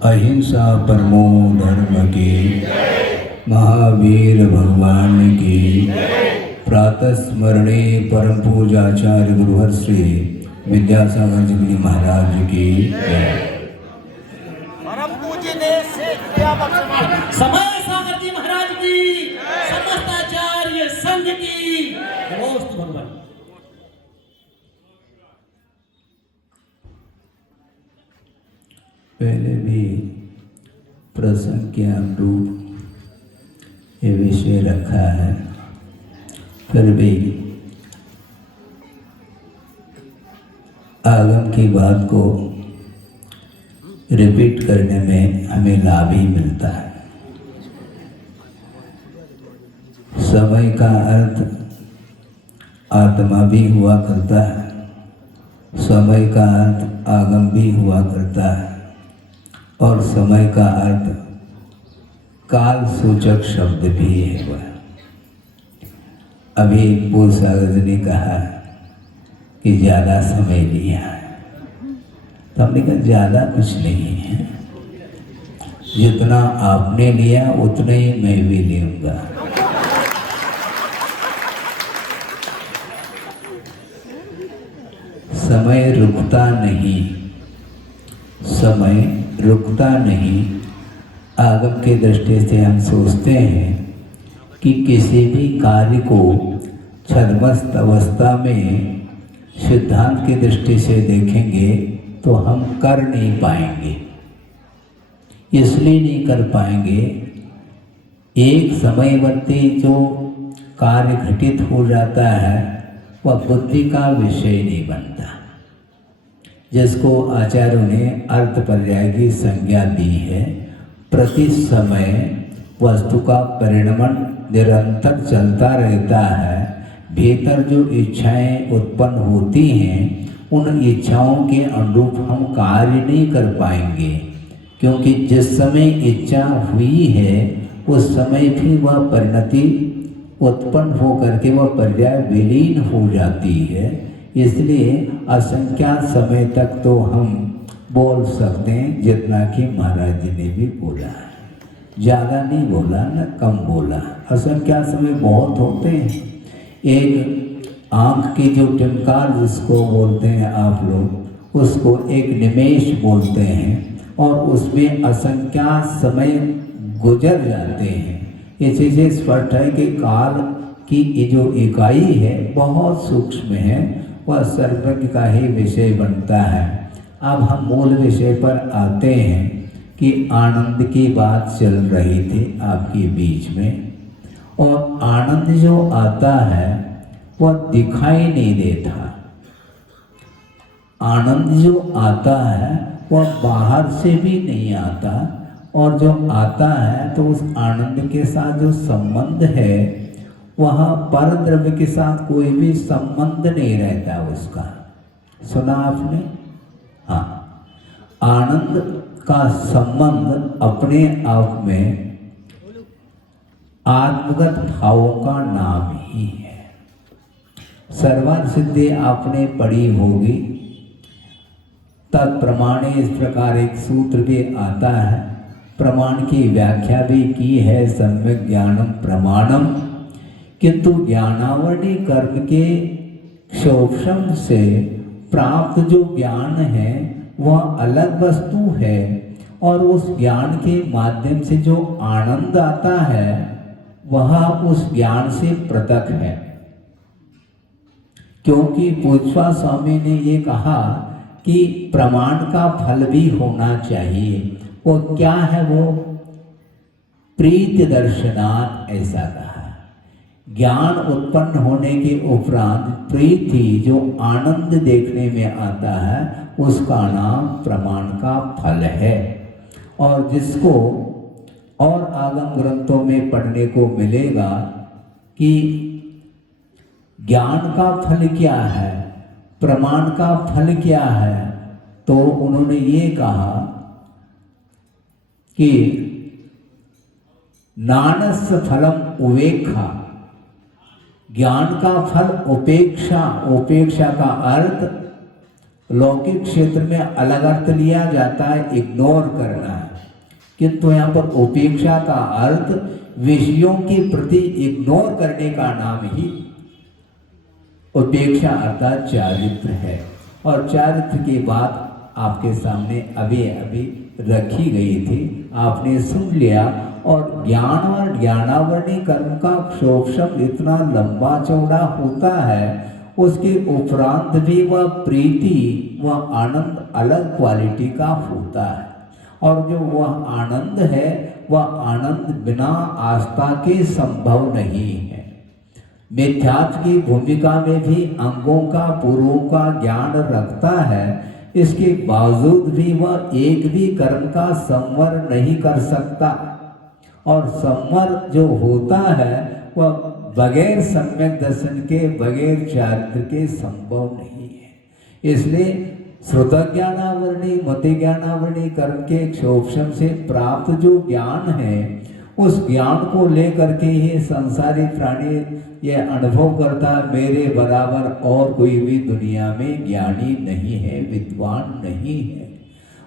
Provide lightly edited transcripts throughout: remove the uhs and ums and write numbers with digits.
अहिंसा परमो धर्म की, महावीर भगवान की, प्रातः स्मरणे परम पूजाचार्य गुरुवर श्री विद्यासागर जी महाराज की, परम पूजनीय समय सागर जी महाराज की, समस्त आचार्य संघ की नमोस्तु भगवान। पहले भी प्रसंग के अनुरूप ये विषय रखा है, फिर भी आगम की बात को रिपीट करने में हमें लाभ ही मिलता है। समय का अर्थ आत्मा भी हुआ करता है, समय का अर्थ आगम भी हुआ करता है, और समय का अर्थ काल सूचक शब्द भी है। वह अभी पूर्व सागर जी ने कहा कि ज़्यादा समय लिया है, तो हमने कहा ज़्यादा कुछ नहीं है, जितना आपने लिया उतना ही मैं भी लूँगा। समय रुकता नहीं, समय रुकता नहीं। आगम की दृष्टि से हम सोचते हैं कि किसी भी कार्य को छद्मस्त अवस्था में सिद्धांत की दृष्टि से देखेंगे तो हम कर नहीं पाएंगे। इसलिए नहीं कर पाएंगे, एक समयवर्ती जो कार्य घटित हो जाता है वह बुद्धि का विषय नहीं बनता, जिसको आचार्यों ने अर्थ पर्याय की संज्ञा दी है। प्रति समय वस्तु का परिणमन निरंतर चलता रहता है। भीतर जो इच्छाएं उत्पन्न होती हैं, उन इच्छाओं के अनुरूप हम कार्य नहीं कर पाएंगे, क्योंकि जिस समय इच्छा हुई है उस समय भी वह परिणति उत्पन्न हो करके वह पर्याय विलीन हो जाती है। इसलिए असंख्यात समय तक तो हम बोल सकते हैं, जितना कि महाराज जी ने भी बोला है। ज़्यादा नहीं बोला न कम बोला, असंख्यात समय बहुत होते हैं। एक आँख की जो टिमकार जिसको बोलते हैं आप लोग, उसको एक निमेष बोलते हैं, और उसमें असंख्यात समय गुजर जाते हैं। ये चीज़ें स्पष्ट है कि काल की ये जो इकाई है बहुत सूक्ष्म है, वह सर्वज्ञ का ही विषय बनता है। अब हम मूल विषय पर आते हैं कि आनंद की बात चल रही थी आपके बीच में, और आनंद जो आता है वह दिखाई नहीं देता। आनंद जो आता है वह बाहर से भी नहीं आता, और जो आता है तो उस आनंद के साथ जो संबंध है वहाँ पर द्रव्य के साथ कोई भी संबंध नहीं रहता उसका। सुना आपने? हाँ, आनंद का संबंध अपने आप में आत्मगत भावों का नाम ही है। सर्वार्थ सिद्धि आपने पढ़ी होगी, तत्प्रमाणे इस प्रकार एक सूत्र भी आता है, प्रमाण की व्याख्या भी की है, सम्यक ज्ञानम प्रमाणम। किंतु ज्ञानावरणी कर्म के क्षोभम से प्राप्त जो ज्ञान है वह अलग वस्तु है, और उस ज्ञान के माध्यम से जो आनंद आता है वह उस ज्ञान से पृथक है। क्योंकि पूज्यपा स्वामी ने ये कहा कि प्रमाण का फल भी होना चाहिए। वो क्या है? वो प्रीति दर्शनात्, ऐसा कहा। ज्ञान उत्पन्न होने के उपरांत प्रीति जो आनंद देखने में आता है उसका नाम प्रमाण का फल है। और जिसको और आगम ग्रंथों में पढ़ने को मिलेगा कि ज्ञान का फल क्या है, प्रमाण का फल क्या है, तो उन्होंने ये कहा कि नानस्य फलम उपेक्षा, ज्ञान का फल उपेक्षा। उपेक्षा का अर्थ लौकिक क्षेत्र में अलग अर्थ लिया जाता है, इग्नोर करना है, किंतु यहाँ पर उपेक्षा का अर्थ विषयों के प्रति इग्नोर करने का नाम ही उपेक्षा अर्थात चारित्र है। और चारित्र की बात आपके सामने अभी अभी रखी गई थी, आपने सुन लिया। और ज्ञान और ज्ञानावरणी कर्म का क्षोभशम इतना लंबा चौड़ा होता है, उसके उपरांत भी वह प्रीति वह आनंद अलग क्वालिटी का होता है। और जो वह आनंद है वह आनंद बिना आस्था के संभव नहीं है। मिथ्यात्व की भूमिका में भी अंगों का पूर्वों का ज्ञान रखता है, इसके बावजूद भी वह एक भी कर्म का संवर नहीं कर सकता। और संवर जो होता है वह बगैर सम्यक दर्शन के, बगैर चारित्र के संभव नहीं है। इसलिए श्रुत ज्ञानावरणी मति ज्ञानावरणी कर्म के क्षोभशम से प्राप्त जो ज्ञान है, उस ज्ञान को लेकर के ही संसारी प्राणी यह अनुभव करता है, मेरे बराबर और कोई भी दुनिया में ज्ञानी नहीं है, विद्वान नहीं है।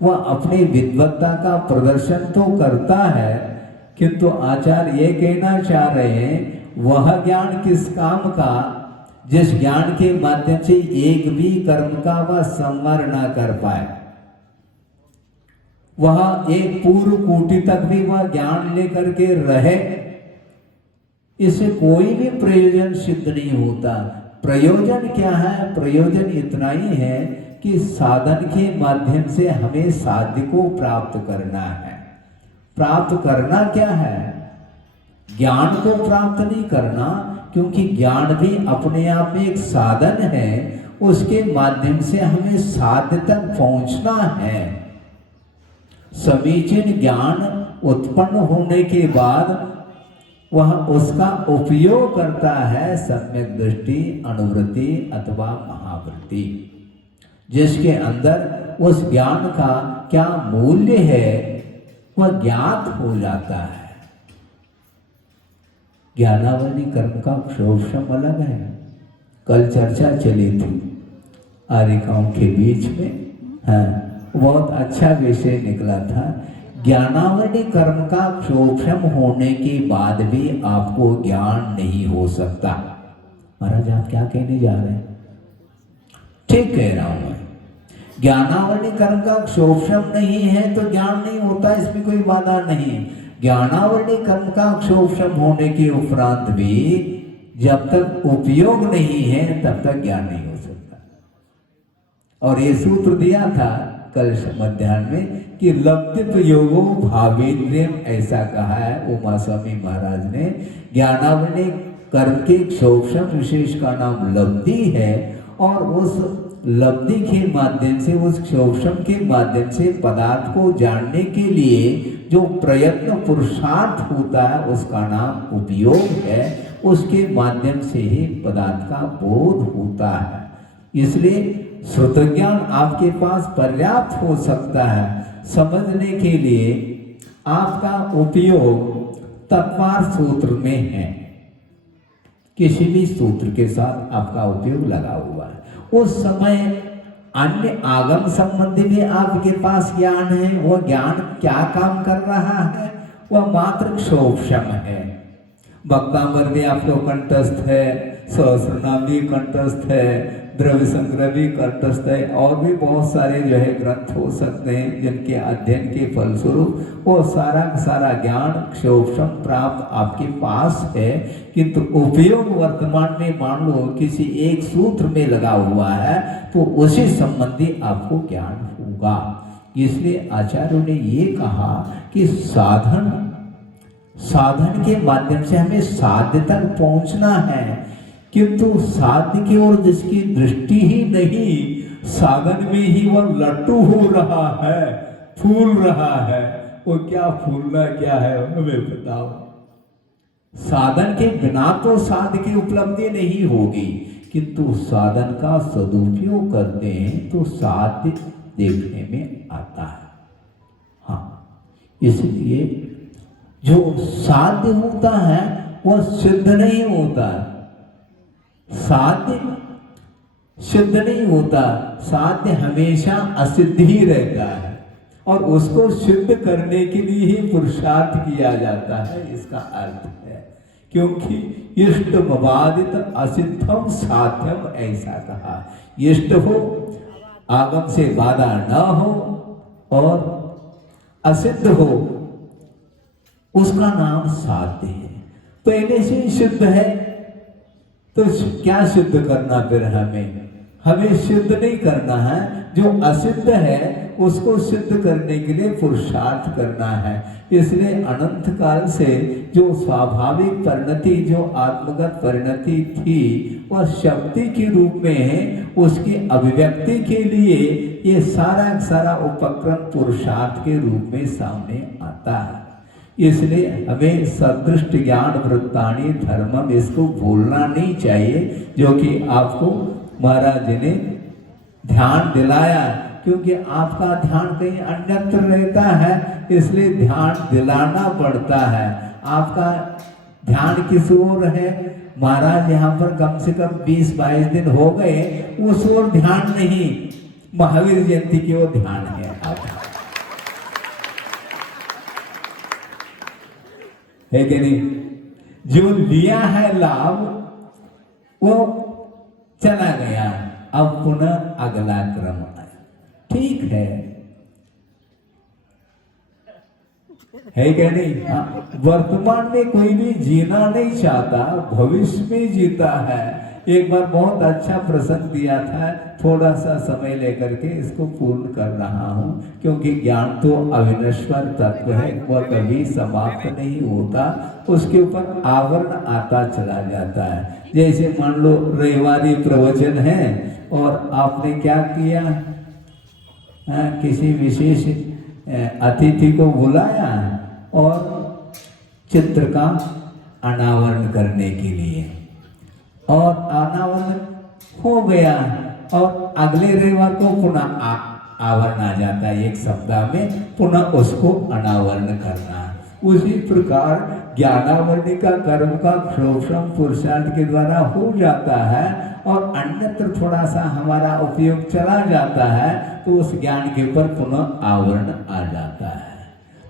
वह अपनी विद्वत्ता का प्रदर्शन तो करता है, किंतु आचार्य ये कहना चाह रहे हैं वह ज्ञान किस काम का जिस ज्ञान के माध्यम से एक भी कर्म का वह संवर ना कर पाए। वह एक पूर्व कोटि तक भी वह ज्ञान लेकर के रहे, इससे कोई भी प्रयोजन सिद्ध नहीं होता। प्रयोजन क्या है? प्रयोजन इतना ही है कि साधन के माध्यम से हमें साध्य को प्राप्त करना है। प्राप्त करना क्या है? ज्ञान को प्राप्त नहीं करना, क्योंकि ज्ञान भी अपने आप में एक साधन है, उसके माध्यम से हमें साध्य तक पहुंचना है। समीचीन ज्ञान उत्पन्न होने के बाद वह उसका उपयोग करता है सम्यक दृष्टि, अनुवृत्ति अथवा महावृत्ति, जिसके अंदर उस ज्ञान का क्या मूल्य है वह ज्ञात हो जाता है। ज्ञानावरणी कर्म का क्षोभशम अलग है। कल चर्चा चली थी आरिकाओं के बीच में, हाँ, बहुत अच्छा विषय निकला था। ज्ञानावरणी कर्म का क्षोभशम होने के बाद भी आपको ज्ञान नहीं हो सकता। महाराज आप क्या कहने जा रहे हैं? ठीक कह रहा हूं मैं। ज्ञानावरणी कर्म का क्षोभशम नहीं है तो ज्ञान नहीं होता, इसमें कोई बाधा नहीं है। ज्ञानावरणी कर्म का क्षोभशम होने के उपरांत भी जब तक उपयोग नहीं है तब तक ज्ञान नहीं हो सकता। और ये सूत्र दिया था कल मध्याह्न में कि लब्धि प्रयोगो भावेन्द्रियम, ऐसा कहा है उमा स्वामी महाराज ने। ज्ञानावरणी कर्म के क्षोभशम विशेष का नाम लब्धि है, और उस लब्धि के माध्यम से, उस क्षोभशम के माध्यम से पदार्थ को जानने के लिए जो प्रयत्न पुरुषार्थ होता है उसका नाम उपयोग है। उसके माध्यम से ही पदार्थ का बोध होता है। इसलिए श्रुत ज्ञान आपके पास पर्याप्त हो सकता है समझने के लिए। आपका उपयोग तत्वार सूत्र में है, किसी भी सूत्र के साथ आपका उपयोग लगा हुआ है। उस समय अन्य आगम संबंधी भी आपके पास ज्ञान है। वह ज्ञान क्या काम कर रहा है? वह मात्र क्षोभशम है। भक्तांबर भी आपको कंठस्थ है, सहस्रनाम भी कंठस्थ है, द्रव्य संग्रह भी कंठस्थ है, और भी बहुत सारे जो है ग्रंथ हो सकते हैं जिनके अध्ययन के फलस्वरूप वो सारा ज्ञान क्षोभशम प्राप्त आपके पास है। किंतु उपयोग वर्तमान में मान लो किसी एक सूत्र में लगा हुआ है तो उसी संबंधी आपको ज्ञान होगा। इसलिए आचार्यों ने ये कहा कि साधन के माध्यम से हमें साध्य तक पहुंचना है, किंतु साध्य की ओर जिसकी दृष्टि ही नहीं, साधन में ही वह लट्टू हो रहा है, फूल रहा है। वो क्या फूलना क्या है हमें बताओ। साधन के बिना तो साध्य की उपलब्धि नहीं होगी, किंतु साधन का सदुपयोग करते हैं तो साध्य देखने में आता है। हाँ, इसलिए जो साध्य होता है वह सिद्ध नहीं होता। साध्य शुद्ध नहीं होता, साध्य हमेशा असिद्ध ही रहता है और उसको शुद्ध करने के लिए ही पुरुषार्थ किया जाता है, इसका अर्थ है। क्योंकि इष्टमबाधित असिद्धम साध्यम ऐसा कहा, इष्ट हो, आगम से बाधा न हो और असिद्ध हो, उसका नाम साध्य है। पहले से ही शुद्ध है तो क्या शुद्ध करना फिर हमें शुद्ध नहीं करना है। जो असिद्ध है उसको सिद्ध करने के लिए पुरुषार्थ करना है। इसलिए अनंत काल से जो स्वाभाविक परिणति, जो आत्मगत परिणति थी, वह शक्ति के रूप में है। उसकी अभिव्यक्ति के लिए ये सारा उपक्रम पुरुषार्थ के रूप में सामने आता है। इसलिए हमें सदृष्ट ज्ञान वृत्तानि धर्मम, इसको भूलना नहीं चाहिए, जो कि आपको महाराज जी ने ध्यान दिलाया। क्योंकि आपका ध्यान कहीं अन्यत्र रहता है, इसलिए ध्यान दिलाना पड़ता है। आपका ध्यान किस ओर है? महाराज यहाँ पर कम से कम 20-22 दिन हो गए, उस ओर ध्यान नहीं, महावीर जयंती की ओर ध्यान है आपका, है कि नहीं? जो लिया है लाभ वो चला गया, अब पुनः अगला क्रम आया। ठीक है क्या नहीं? हाँ, वर्तमान में कोई भी जीना नहीं चाहता, भविष्य में जीता है। एक बार बहुत अच्छा प्रसंग दिया था, थोड़ा सा समय लेकर के इसको पूर्ण कर रहा हूँ, क्योंकि ज्ञान तो अविनश्वर तत्व है, वह कभी समाप्त नहीं होता, उसके ऊपर आवरण आता चला जाता है। जैसे मान लो रविवारी प्रवचन है और आपने क्या किया, किसी विशेष अतिथि को बुलाया और चित्र का अनावरण करने के लिए, और अनावरण हो गया और अगले रविवार को पुनः आवरण आ जाता है, एक सप्ताह में पुनः उसको अनावरण करना। उसी प्रकार ज्ञानावरण का कर्म का शोषण पुरुषार्थ के द्वारा हो जाता है और अन्यत्र थोड़ा सा हमारा उपयोग चला जाता है, तो उस ज्ञान के ऊपर पुनः आवरण आ जाता है।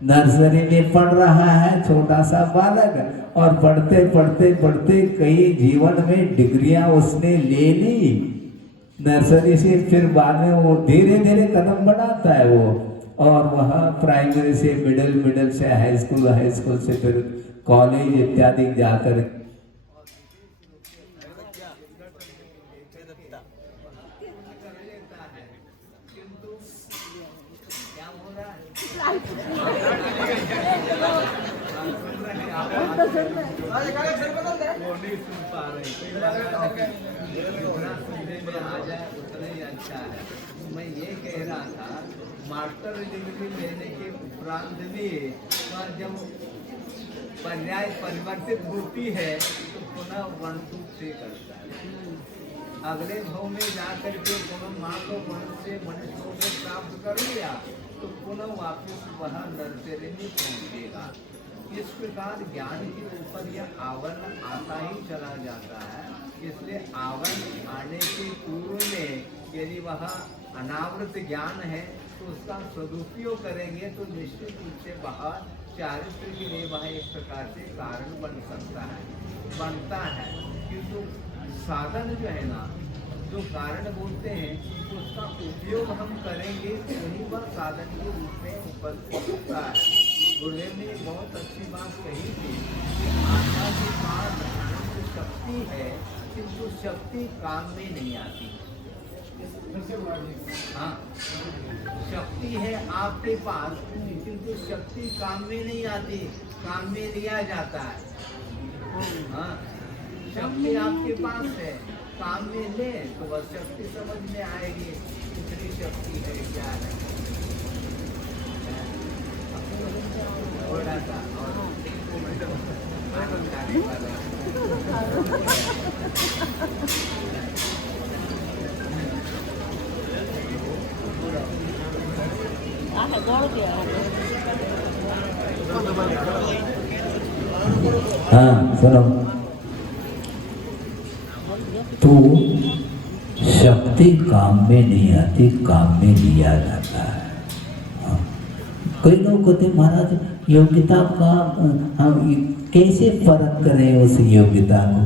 नर्सरी में पढ़ रहा है छोटा सा बालक, और पढ़ते पढ़ते पढ़ते कई जीवन में डिग्रियां उसने ले ली नर्सरी से, फिर बाद में वो धीरे धीरे कदम बढ़ाता है वो, और वह प्राइमरी से मिडिल से हाई स्कूल से फिर कॉलेज इत्यादि जाकर मैं ये कह रहा था, मास्टर डिग्री लेने के उपरांत भी जब पर्याय परिवर्तित होती है तो पुनः 1 2 3 करता है। अगले भाव में जाकर के पुनः माँ को मन से मनुष्य को प्राप्त कर लिया तो पुनः वापस वह नर्सरी में पहुँचेगा। इस प्रकार ज्ञान के ऊपर यह आवरण आता ही चला जाता है। इसलिए आवरण आने के पूर्व में यदि वह अनावृत ज्ञान है तो उसका सदुपयोग करेंगे तो निश्चित रूप से वह चारित्र के लिए वह एक प्रकार से कारण बनता है। किंतु साधन जो है ना, जो कारण बोलते हैं, तो उसका उपयोग हम करेंगे तो वही वह साधन के रूप में उपस्थित होता है। गुरुदेव ने बहुत अच्छी बात कही थी कि आत्मा के पास शक्ति है, किंतु शक्ति काम में नहीं आती। हाँ, शक्ति है आपके पास, किंतु शक्ति काम में नहीं आती, काम में लिया जाता है। हाँ, शक्ति आपके पास है, काम में ले तो वह शक्ति समझ में आएगी कितनी शक्ति है, क्या है। थोड़ा सा और आनंद आने वाला हाँ सुनो, तो शक्ति काम में नहीं आती, काम में लिया जाता है। हाँ। कई लोग कहते हैं महाराज योग्यता का हम कैसे फर्क करें उस योग्यता को।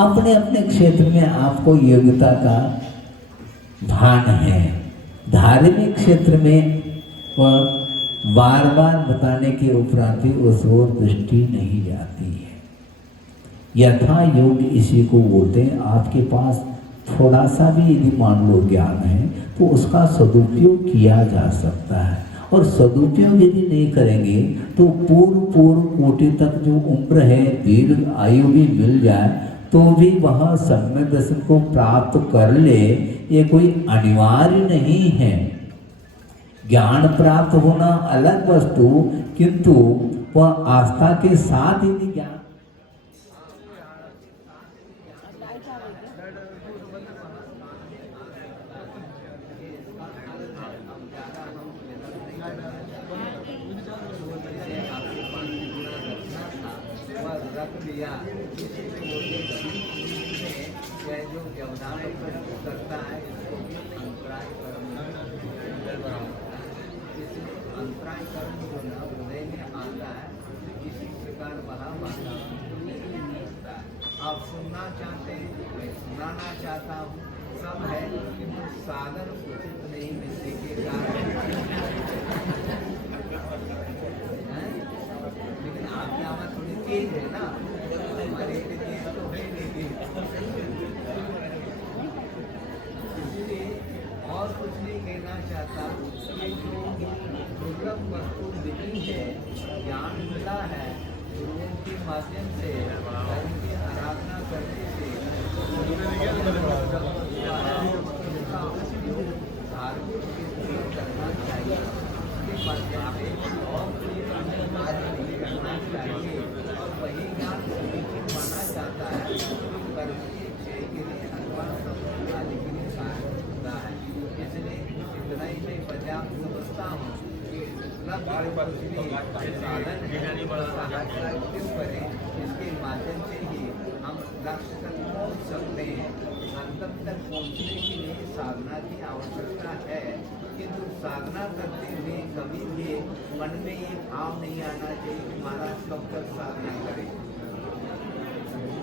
अपने अपने क्षेत्र में आपको योग्यता का भान है, धार्मिक क्षेत्र में वह बार बार बताने के उपरांत भी उस ओर दृष्टि नहीं जाती है। यथा योग्य इसी को बोलते हैं। आपके पास थोड़ा सा भी यदि मान लो ज्ञान है तो उसका सदुपयोग किया जा सकता है, और सदुपयोग यदि नहीं करेंगे तो पूर्व कोटि तक जो उम्र है, दीर्घ आयु भी मिल जाए तो भी वह सम्यक दर्शन को प्राप्त कर ले, ये कोई अनिवार्य नहीं है। ज्ञान प्राप्त होना अलग वस्तु, किंतु वह आस्था के साथ यदि ज्ञान रख लिया, जो व्यवधान करता है अंतराय कर्म, अंतराय कर्म जो ना हृदय में आता है, इसी प्रकार वह वातावरण आप सुनना चाहते हैं, मैं सुनाना चाहता हूँ, सब है, किंतु साधन उचित नहीं मिलने के कारण। लेकिन आपकी आवाज थोड़ी तेज है ना, हमारे तेज तो है नहीं। इसलिए और कुछ नहीं कहना चाहता, ये जो दुर्लभ वस्तु मिली है, ज्ञान मिला है, गुरुओं के माध्यम से उनकी आराधना करने से धार्मिक करना चाहिए, उसके माध्यम से और करना चाहिए, और वही ज्ञान माना जाता है कर्म के क्षय के लिए अथवा आदि के लिए कारण होता है। इसलिए इतना ही मैं पर्याप्त समझता हूँ कि साधन क्यों करें, इसके माध्यम से ही हम लक्ष्य तक पहुँच सकते हैं। अंतम तक पहुँचने के लिए साधना की आवश्यकता है, किंतु साधना करते हुए कभी भी मन में ये भाव नहीं आना चाहिए कि महाराज कब तक साधना करें,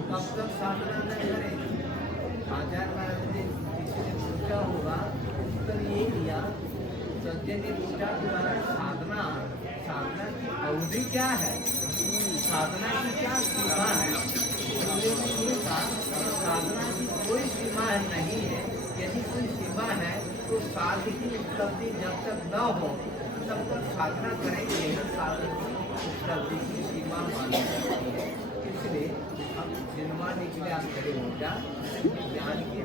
कब तक साधना न करें। आचार्य महाराज ने किसी ने पूछा होगा, उत्तर ये दिया, सज्जन ने पूछा कि महाराज साधना की अवधि क्या है, साधना की क्या सीमा है। साधना की कोई सीमा नहीं है, यदि कोई सीमा है तो साधन की उपलब्धि जब तक न हो तब तक साधना करेंगे, साधन की उपलब्धि की सीमा मानी जाती है। इसलिए हम जिनवा निकले आप खड़े हो जा, ज्ञान की